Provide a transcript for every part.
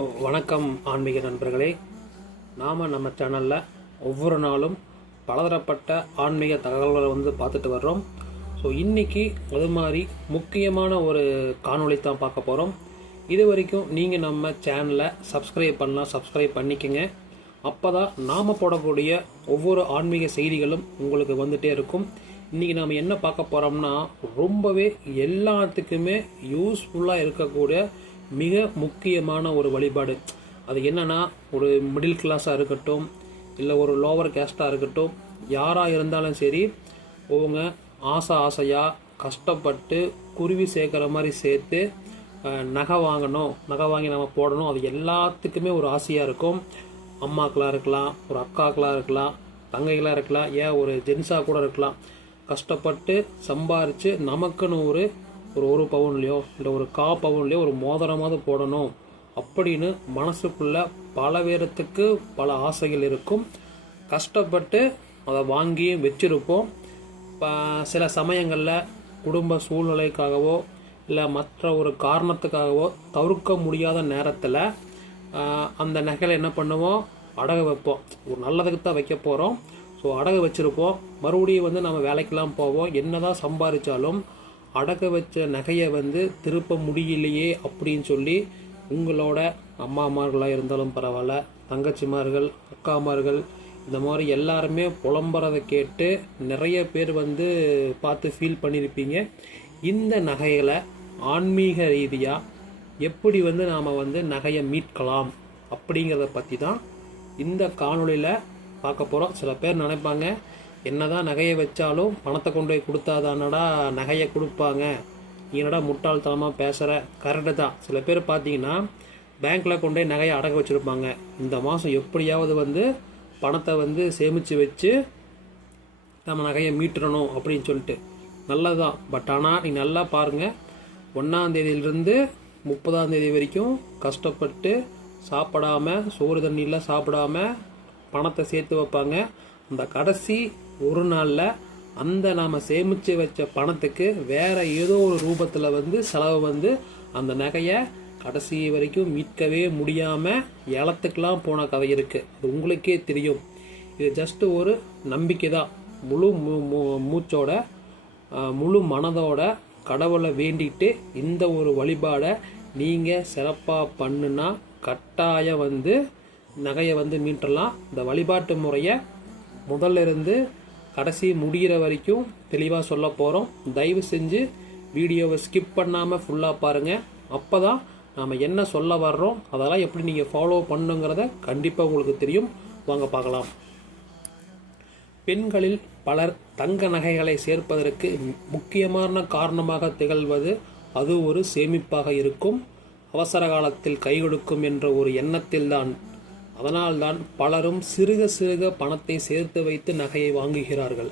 வணக்கம் ஆன்மீக நண்பர்களே. நாம் நம்ம சேனலில் ஒவ்வொரு நாளும் பலதரப்பட்ட ஆன்மீக தகவல்களை வந்து பார்த்துட்டு வர்றோம். ஸோ இன்றைக்கி அது மாதிரி முக்கியமான ஒரு காணொளி தான் பார்க்க போகிறோம் இது வரைக்கும் நீங்கள் நம்ம சேனலை சப்ஸ்கிரைப் பண்ணலாம் சப்ஸ்கிரைப் பண்ணிக்கங்க. அப்போ தான் நாம் போடக்கூடிய ஒவ்வொரு ஆன்மீக செய்திகளும் உங்களுக்கு வந்துகிட்டே இருக்கும். இன்றைக்கி நாம் என்ன பார்க்க போகிறோம்னா ரொம்பவே எல்லாத்துக்குமே யூஸ்ஃபுல்லாக இருக்கக்கூடிய மிக முக்கியமான ஒரு வழிபாடு. அது என்னென்னா ஒரு மிடில் கிளாஸாக இருக்கட்டும் இல்லை ஒரு லோவர் கேஸ்டாக இருக்கட்டும் யாராக இருந்தாலும் சரி அவங்க ஆசை ஆசையாக கஷ்டப்பட்டு குருவி சேர்க்குற மாதிரி சேர்த்து நகை வாங்கணும். நகை வாங்கி நம்ம போடணும். அது எல்லாத்துக்குமே ஒரு ஆசையாக இருக்கும். அம்மாக்களாக இருக்கலாம் ஒரு அக்காக்களாக இருக்கலாம் தங்கைகளாக இருக்கலாம் ஏன் ஒரு ஜென்ஸாக கூட இருக்கலாம். கஷ்டப்பட்டு சம்பாரித்து நமக்குன்னு ஒரு ஒரு ஒரு பவுன்லையோ இல்லை ஒரு கா பவுன்லையோ ஒரு மோதிரமாவது போடணும். அப்படின்னு மனசுக்குள்ள பல பேரத்துக்கு பல ஆசைகள் இருக்கும். கஷ்டப்பட்டு அதை வாங்கி வச்சுருப்போம். சில சமயங்களில் குடும்ப சூழ்நிலைக்காகவோ இல்லை மற்ற ஒரு காரணத்துக்காகவோ தவிர்க்க முடியாத நேரத்தில் அந்த நகையில் என்ன பண்ணுவோம்? அடகு வைப்போம். ஒரு நல்லதுக்கு தான் வைக்க போகிறோம் ஸோ அடகு வச்சுருப்போம். மறுபடியும் வந்து நம்ம வேலைக்கெல்லாம் போவோம். என்னதான் சம்பாதிச்சாலும் அடக்க வச்ச நகையை வந்து திருப்ப முடியலையே அப்படின்னு சொல்லி உங்களோட அம்மாமார்களாக இருந்தாலும் பரவாயில்ல தங்கச்சிமார்கள் அக்காமார்கள் இந்த மாதிரி எல்லாருமே புலம்புறதை கேட்டு நிறைய பேர் வந்து பார்த்து ஃபீல் பண்ணியிருப்பீங்க இந்த நகைகளை ஆன்மீக ரீதியாக எப்படி வந்து நாம் வந்து நகையை மீட்கலாம் அப்படிங்கிறத பற்றி தான் இந்த காணொளியில் பார்க்க போகிறோம் சில பேர் நினைப்பாங்க என்னதான் நகையை வச்சாலும் பணத்தை கொண்டு போய் கொடுத்தாதானடா நகையை கொடுப்பாங்க. என்னடா முட்டாள்தனமாக பேசுகிற கரெக்டு தான். சில பேர் பார்த்தீங்கன்னா பேங்க்கில் கொண்டு போய் நகையை அடக்க வச்சுருப்பாங்க. இந்த மாதம் எப்படியாவது வந்து பணத்தை வந்து சேமித்து வச்சு நம்ம நகையை மீட்டுறணும் அப்படின்னு சொல்லிட்டு. நல்லதுதான். பட் ஆனால் நீ நல்லா பாருங்கள் ஒன்றாந்தேதியிலிருந்து முப்பதாந்தேதி வரைக்கும் கஷ்டப்பட்டு சாப்பிடாம சோறு தண்ணியில் சாப்பிடாம பணத்தை சேர்த்து வைப்பாங்க. அந்த கடைசி ஒரு நாளில் அந்த நாம் சேமித்து வச்ச பணத்துக்கு வேறு ஏதோ ஒரு ரூபத்தில் வந்து செலவு வந்து அந்த நகையை கடைசி வரைக்கும் மீட்கவே முடியாமல் ஏலத்துக்கெலாம் போன கதை இருக்குது அது உங்களுக்கே தெரியும். இது ஜஸ்ட் ஒரு நம்பிக்கை தான். முழு மூ- மூச்சோட முழு மனதோட கடவுளை வேண்டிட்டு இந்த ஒரு வழிபாடை நீங்கள் சிறப்பாக பண்ணுனா கட்டாயம் வந்து நகையை வந்து மீட்டலாம் இந்த வழிபாட்டு முறையை முதல்ல இருந்து கடைசி முடிகிற வரைக்கும் தெளிவாக சொல்ல போகிறோம் தயவு செஞ்சு வீடியோவை ஸ்கிப் பண்ணாமல் ஃபுல்லாக பாருங்கள் அப்போ தான் நாம் என்ன சொல்ல வர்றோம் அதெல்லாம் எப்படி நீங்கள் ஃபாலோ பண்ணுங்கிறத கண்டிப்பாக உங்களுக்கு தெரியும். வாங்க பார்க்கலாம். பெண்களில் பலர் தங்க நகைகளை சேர்ப்பதற்கு முக்கியமான காரணமாக திகழ்வது அது ஒரு சேமிப்பாக இருக்கும். அவசர காலத்தில் கை கொடுக்கும் என்ற ஒரு எண்ணத்தில்தான் அதனால்தான் பலரும் சிறுக சிறுக பணத்தை சேர்த்து வைத்து நகையை வாங்குகிறார்கள்.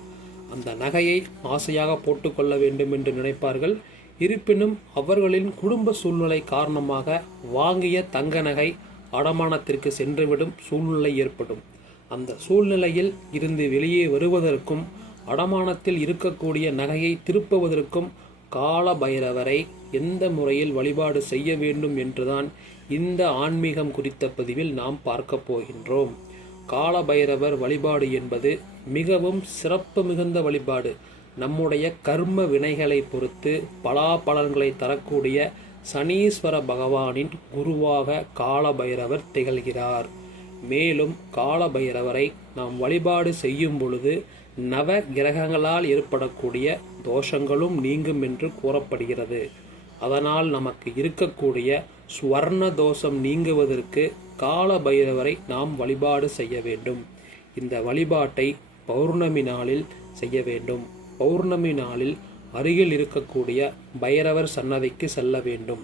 அந்த நகையை ஆசையாக போட்டுக்கொள்ள வேண்டும் என்று நினைப்பார்கள். இருப்பினும் அவர்களின் குடும்ப சூழ்நிலை காரணமாக வாங்கிய தங்க நகை அடமானத்திற்கு சென்றுவிடும் சூழ்நிலை ஏற்படும். அந்த சூழ்நிலையில் இருந்து வெளியே வருவதற்கும் அடமானத்தில் இருக்கக்கூடிய நகையை திருப்புவதற்கும் கால பைரவரை எந்த முறையில் வழிபாடு செய்ய வேண்டும் என்றுதான் இந்த ஆன்மீகம் குறித்த பதிவில் நாம் பார்க்க போகின்றோம். கால பைரவர் வழிபாடு என்பது மிகவும் சிறப்பு மிகுந்த வழிபாடு. நம்முடைய கர்ம வினைகளை பொறுத்து பலாபலன்களை தரக்கூடிய சனீஸ்வர பகவானின் குருவாக கால பைரவர் திகழ்கிறார். மேலும் கால பைரவரை நாம் வழிபாடு செய்யும் பொழுது நவ கிரகங்களால் ஏற்படக்கூடிய தோஷங்களும் நீங்கும் என்று கூறப்படுகிறது. அதனால் நமக்கு இருக்கக்கூடிய ஸ்வர்ண தோஷம் நீங்குவதற்கு கால பைரவரை நாம் வழிபாடு செய்ய வேண்டும். இந்த வழிபாட்டை பௌர்ணமி நாளில் செய்ய வேண்டும். பௌர்ணமி நாளில் அருகில் இருக்கக்கூடிய பைரவர் சன்னதிக்கு செல்ல வேண்டும்.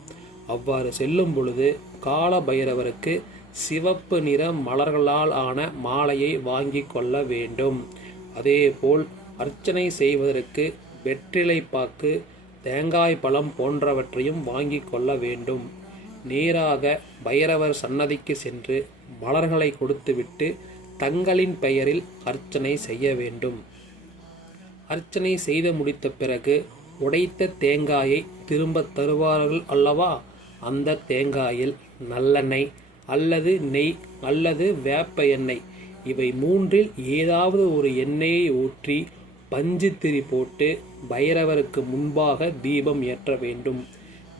அவ்வாறு செல்லும் பொழுது கால பைரவருக்கு சிவப்பு நிற மலர்களால் ஆன மாலையை வாங்கி கொள்ள வேண்டும். அதேபோல் அர்ச்சனை செய்வதற்கு வெற்றிலை பாக்கு தேங்காய் பழம் போன்றவற்றையும் வாங்கி கொள்ள வேண்டும். நேராக பைரவர் சன்னதிக்கு சென்று மலர்களை கொடுத்துவிட்டு தங்களின் பெயரில் அர்ச்சனை செய்ய வேண்டும். அர்ச்சனை செய்து முடித்த பிறகு உடைத்த தேங்காயை திரும்ப தருவார்கள் அல்லவா? அந்த தேங்காயில் நல்லெண்ணெய் அல்லது நெய் அல்லது வேப்ப எண்ணெய் இவை மூன்றில் ஏதாவது ஒரு எண்ணெயை ஊற்றி பஞ்சுத்திரி போட்டு பைரவருக்கு முன்பாக தீபம் ஏற்ற வேண்டும்.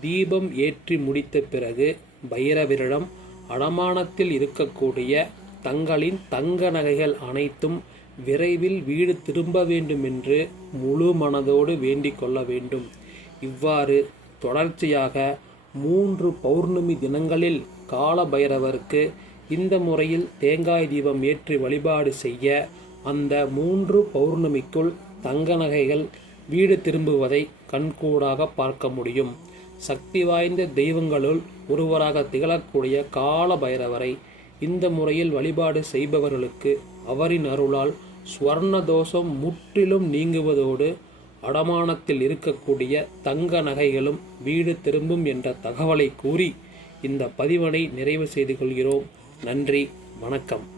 தீபம் ஏற்றி முடித்த பிறகு பைரவரிடம் அடமானத்தில் இருக்கக்கூடிய தங்களின் தங்க நகைகள் அனைத்தும் விரைவில் வீடு திரும்ப வேண்டும் என்று முழு மனதோடு வேண்டிக் கொள்ள வேண்டும். இவ்வாறு தொடர்ச்சியாக மூன்று பௌர்ணமி தினங்களில் கால பைரவருக்கு இந்த முறையில் தேங்காய் தீபம் ஏற்றி வழிபாடு செய்ய அந்த மூன்று பௌர்ணமிக்குள் தங்க நகைகள் வீடு திரும்புவதை கண்கூடாக பார்க்க முடியும். சக்தி வாய்ந்த தெய்வங்களுள் ஒருவராக திகழக்கூடிய கால பைரவரை இந்த முறையில் வழிபாடு செய்பவர்களுக்கு அவரின் அருளால் ஸ்வர்ண தோஷம் முற்றிலும் நீங்குவதோடு அடமானத்தில் இருக்கக்கூடிய தங்க நகைகளும் வீடு திரும்பும் என்ற தகவலை கூறி இந்த பதிவனை நிறைவு செய்து கொள்கிறோம். நன்றி வணக்கம்.